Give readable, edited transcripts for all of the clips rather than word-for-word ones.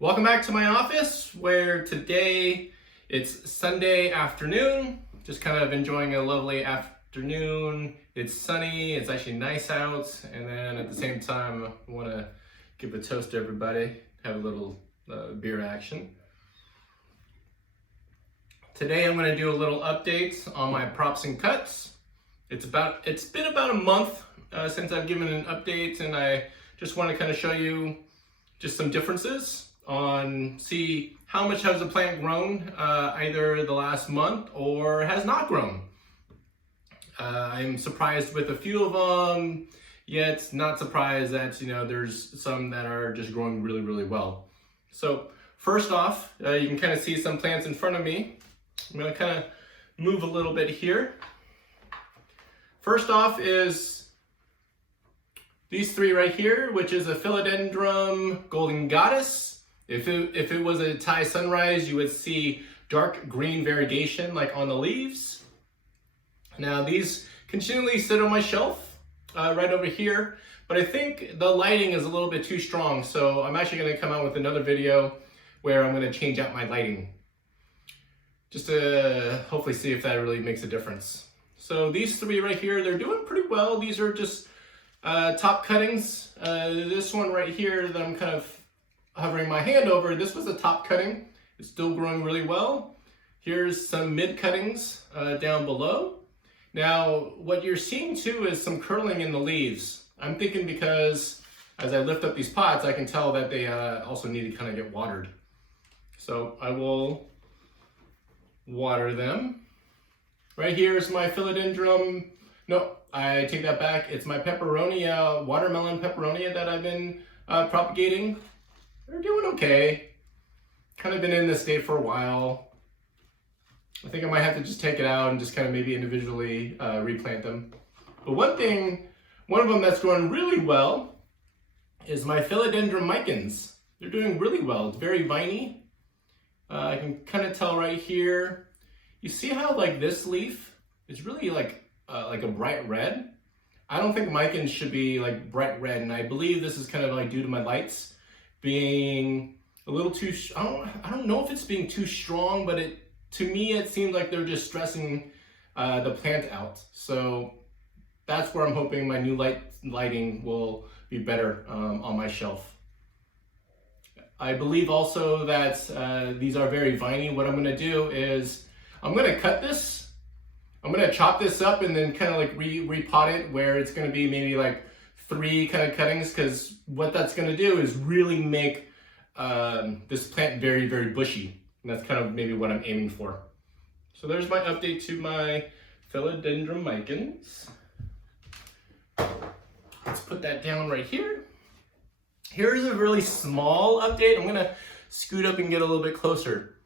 Welcome back to my office, where today it's Sunday afternoon. Just kind of enjoying a lovely afternoon. It's sunny, it's actually nice out, and then at the same time I want to give a toast to everybody, have a little beer action. Today I'm going to do a little update on my props and cuts. It's been about a month since I've given an update, and I just want to kind of show you just some differences on see how much has the plant grown either the last month or has not grown. I'm surprised with a few of them, yet not surprised that there's some that are just growing really well. So first off, you can kind of see some plants in front of me. I'm going to kind of move a little bit here. First off is these three right here, which is a Philodendron Golden Goddess. If it was a Thai sunrise, you would see dark green variegation like on the leaves. Now these continually sit on my shelf right over here, but I think the lighting is a little bit too strong, so I'm actually going to come out with another video where I'm going to change out my lighting, just to hopefully see if that really makes a difference. So these three right here, they're doing pretty well. These are just top cuttings. This one right here that I'm kind of hovering my hand over, this was a top cutting. It's still growing really well. Here's some mid cuttings down below. Now, what you're seeing too is some curling in the leaves. I'm thinking because as I lift up these pots, I can tell that they also need to kind of get watered. So I will water them. Right here is my Philodendron, no, I take that back. It's my Peperomia, watermelon Peperomia that I've been propagating. They're doing okay. Kind of been in this state for a while. I think I might have to just take it out and just kind of maybe individually replant them. But one of them that's growing really well is my Philodendron Micans. They're doing really well. It's very viney. I can kind of tell right here. You see how like this leaf is really like a bright red? I don't think Micans should be like bright red, and I believe this is kind of like due to my lights being a little too, I don't know if it's being too strong, but to me it seems like they're just stressing the plant out. So that's where I'm hoping my new lighting will be better on my shelf. I believe also that these are very viney. What I'm going to do is I'm going to cut this. I'm going to chop this up and then kind of like repot it where it's going to be maybe like 3 kind of cuttings, because what that's going to do is really make this plant very bushy, and that's kind of maybe what I'm aiming for. So there's my update to my Philodendron Micans. Let's put that down right here. Here's a really small update. I'm going to scoot up and get a little bit closer.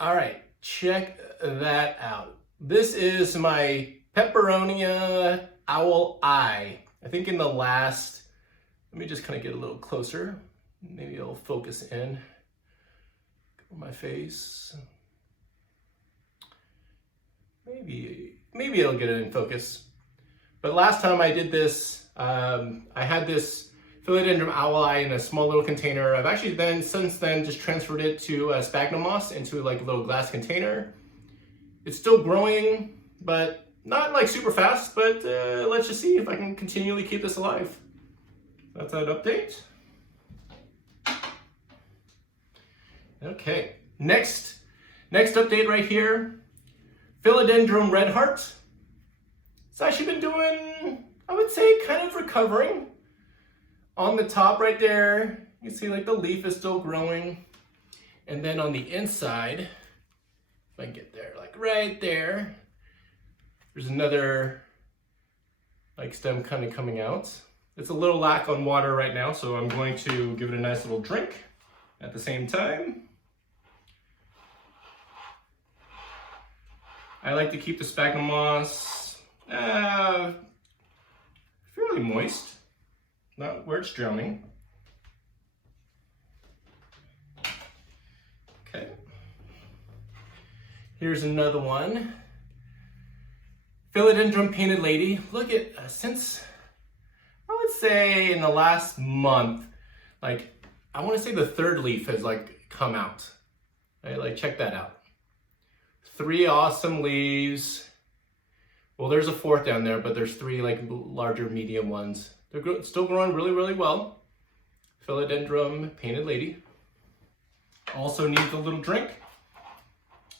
All right, check that out. This is my Peperomia Owl Eye. I think in the last, let me just kind of get a little closer. Maybe it'll focus in on my face. Maybe it'll get it in focus. But last time I did this, I had this Philodendron Owl Eye in a small little container. I've actually since then just transferred it to sphagnum moss into like a little glass container. It's still growing, but not like super fast, but let's just see if I can continually keep this alive. That's that update. Okay, next update right here, Philodendron Red Heart. It's actually been doing, I would say, kind of recovering. On the top right there, you see like the leaf is still growing. And then on the inside, if I can get there, like right there, there's another like stem kind of coming out. It's a little lack on water right now, so I'm going to give it a nice little drink at the same time. I like to keep the sphagnum moss fairly moist, not where it's drowning. Okay. Here's another one. Philodendron Painted Lady. Look at, since, I would say in the last month, like I want to say the third leaf has like come out. Right, like check that out. 3 awesome leaves. Well, there's a 4th down there, but there's 3 like larger medium ones. They're still growing really, really well. Philodendron Painted Lady. Also needs a little drink.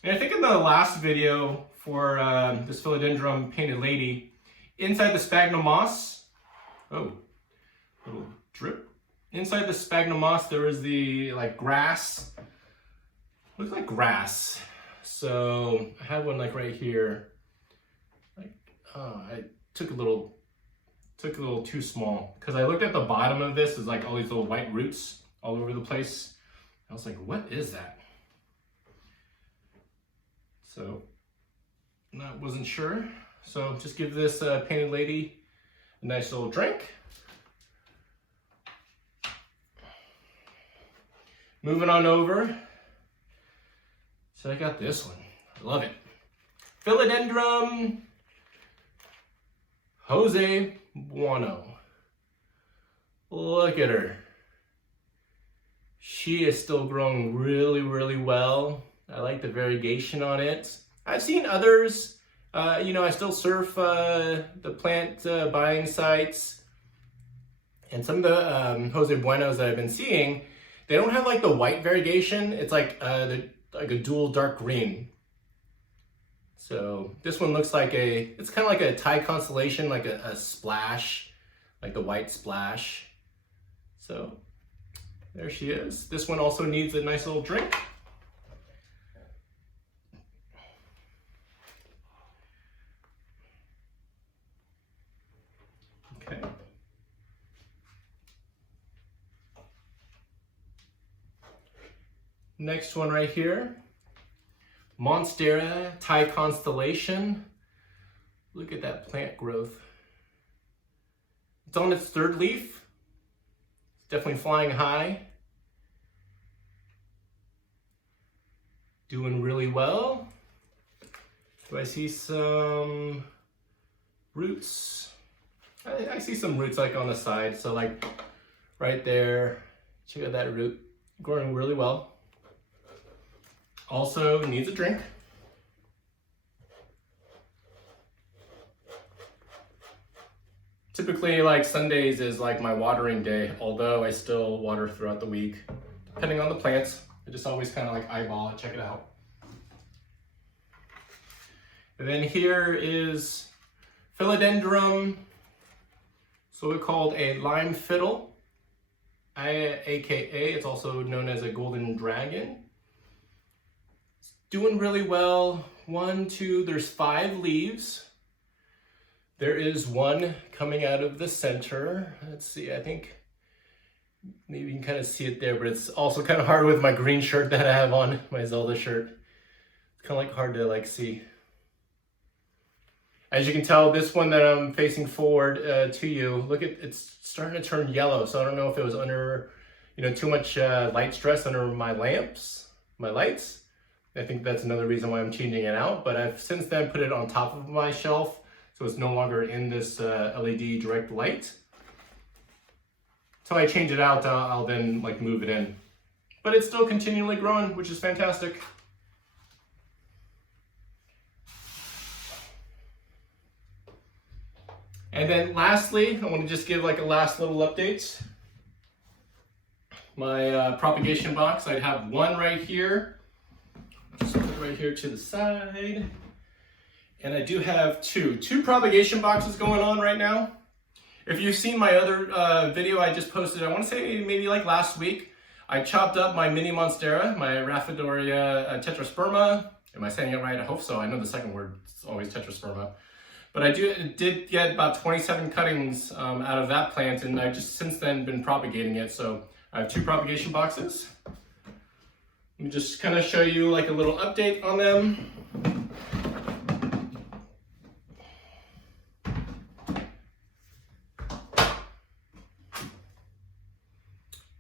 And I think in the last video for this Philodendron Painted Lady, inside the sphagnum moss, oh, little drip. Inside the sphagnum moss, there was the like grass. Looks like grass. So I have one like right here. Like, I took a little too small because I looked at the bottom of this. There's like all these little white roots all over the place. I was like, what is that? So I wasn't sure. So just give this Painted Lady a nice little drink. Moving on over. So I got this one. I love it. Philodendron Jose Buono. Look at her. She is still growing really, really well. I like the variegation on it. I've seen others. You know, I still surf the plant buying sites. And some of the Jose Buenos that I've been seeing, they don't have like the white variegation. It's like like a dual dark green. So this one looks like it's kind of like a Thai constellation, like a splash, like the white splash. So there she is. This one also needs a nice little drink. Okay. Next one right here. Monstera Thai Constellation. Look at that plant growth. It's on its 3rd leaf. It's definitely flying high. Doing really well. Do I see some roots? I see some roots like on the side. So like right there, check out that root. Growing really well. Also needs a drink. Typically like Sundays is like my watering day, although I still water throughout the week, depending on the plants. I just always kind of like eyeball it, check it out. And then here is Philodendron, so we called a lime fiddle, aka it's also known as a golden dragon. Doing really well. 1, 2, there's 5 leaves. There is one coming out of the center. Let's see, I think maybe you can kind of see it there, but it's also kind of hard with my green shirt that I have on, my Zelda shirt. It's kind of like hard to like see. As you can tell, this one that I'm facing forward to you, look at, it's starting to turn yellow. So I don't know if it was under, you know, too much light stress under my lamps, my lights. I think that's another reason why I'm changing it out, but I've since then put it on top of my shelf, so it's no longer in this LED direct light. Until I change it out, I'll then like move it in. But it's still continually growing, which is fantastic. And then lastly, I want to just give like a last little update. My propagation box, I have one right here. Just put it right here to the side. And I do have two propagation boxes going on right now. If you've seen my other video I just posted, I want to say maybe like last week, I chopped up my Mini Monstera, my Rhaphidoria tetrasperma. Am I saying it right? I hope so. I know the second word is always tetrasperma. But I did get about 27 cuttings out of that plant, and I've just since then been propagating it. So I have 2 propagation boxes. Let me just kind of show you like a little update on them.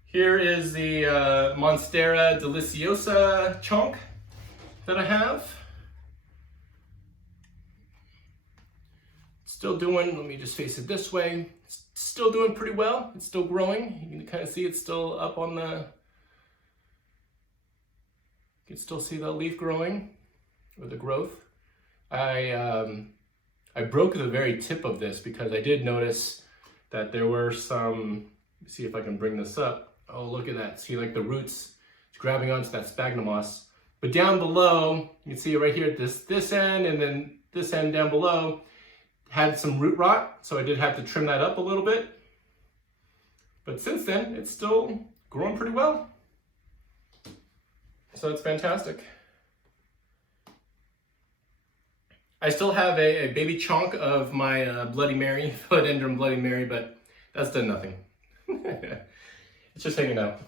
Here is the Monstera Deliciosa chunk that I have. Still doing, let me just face it this way, still doing pretty well. It's still growing. You can kind of see it's still up on the, you can still see the leaf growing, or the growth. I broke the very tip of this because I did notice that there were some, let's see if I can bring this up. Oh, look at that. See, like the roots, it's grabbing onto that sphagnum moss. But down below, you can see right here, this end, and then this end down below had some root rot. So I did have to trim that up a little bit. But since then, it's still growing pretty well. So it's fantastic. I still have a baby chunk of my Bloody Mary, Philodendron Bloody Mary, but that's done nothing. It's just hanging out.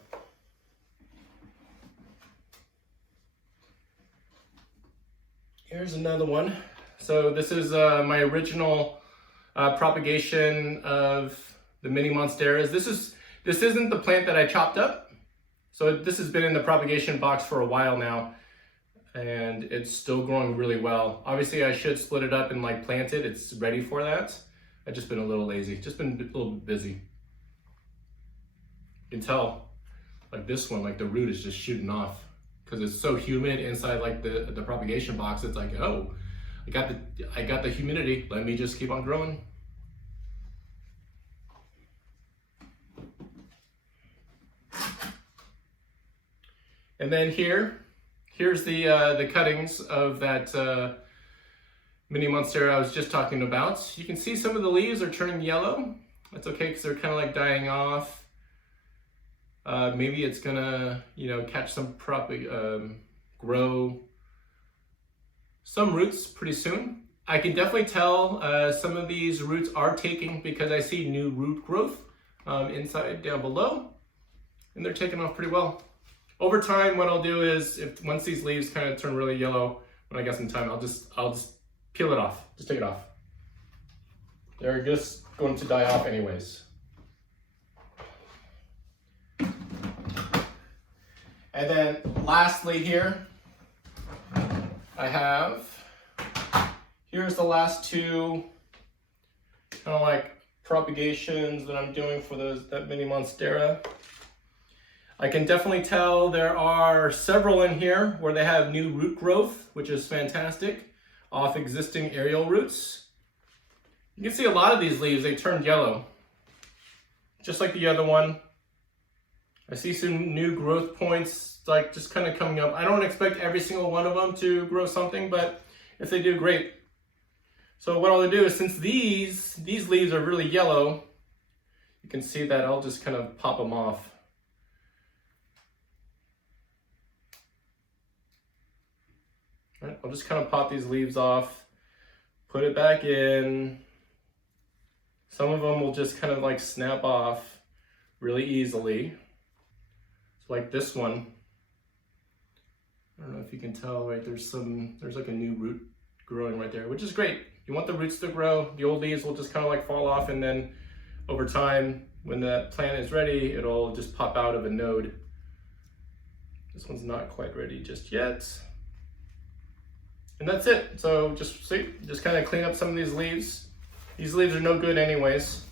Here's another one. So this is my original propagation of the Mini Monsteras. This isn't the plant that I chopped up. So this has been in the propagation box for a while now, and it's still growing really well. Obviously I should split it up and like plant it. It's ready for that. I've just been a little lazy, just been a little bit busy. You can tell, like this one, like the root is just shooting off because it's so humid inside like the propagation box. It's like, oh, I got the humidity. Let me just keep on growing. And then here's the cuttings of that Mini Monstera I was just talking about. You can see some of the leaves are turning yellow. That's okay because they're kind of like dying off. Maybe it's gonna, catch some grow some roots pretty soon. I can definitely tell some of these roots are taking because I see new root growth inside down below, and they're taking off pretty well. Over time, what I'll do is, once these leaves kind of turn really yellow, when I get some time, I'll just peel it off. Just take it off. They're just going to die off anyways. And then lastly here, here's the last two kind of like propagations that I'm doing for that Mini Monstera. I can definitely tell there are several in here where they have new root growth, which is fantastic, off existing aerial roots. You can see a lot of these leaves, they turned yellow, just like the other one. I see some new growth points, like just kind of coming up. I don't expect every single one of them to grow something, but if they do, great. So what I'll do is, since these leaves are really yellow, you can see that I'll just kind of pop them off. Right, I'll just kind of pop these leaves off, put it back in. Some of them will just kind of like snap off really easily. So like this one, I don't know if you can tell, right? There's like a new root growing right there, which is great. You want the roots to grow. The old leaves will just kind of like fall off, and then over time, when the plant is ready, it'll just pop out of a node. This one's not quite ready just yet. And that's it. So just kind of clean up some of these leaves. These leaves are no good anyways.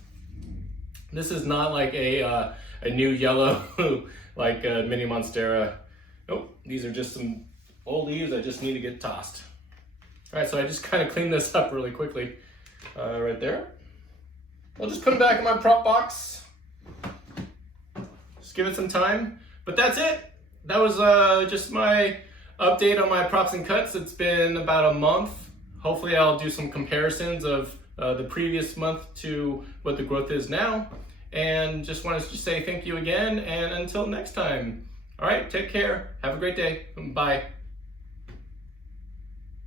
This is not like a new yellow like Mini Monstera. Nope, these are just some old leaves that just need to get tossed. All right, so I just kind of cleaned this up really quickly right there. I'll just put them back in my prop box. Just give it some time. But that's it. That was just my update on my props and cuts. It's been about a month. Hopefully I'll do some comparisons of the previous month to what the growth is now. And just wanted to say thank you again, and until next time. All right, take care. Have a great day. Bye.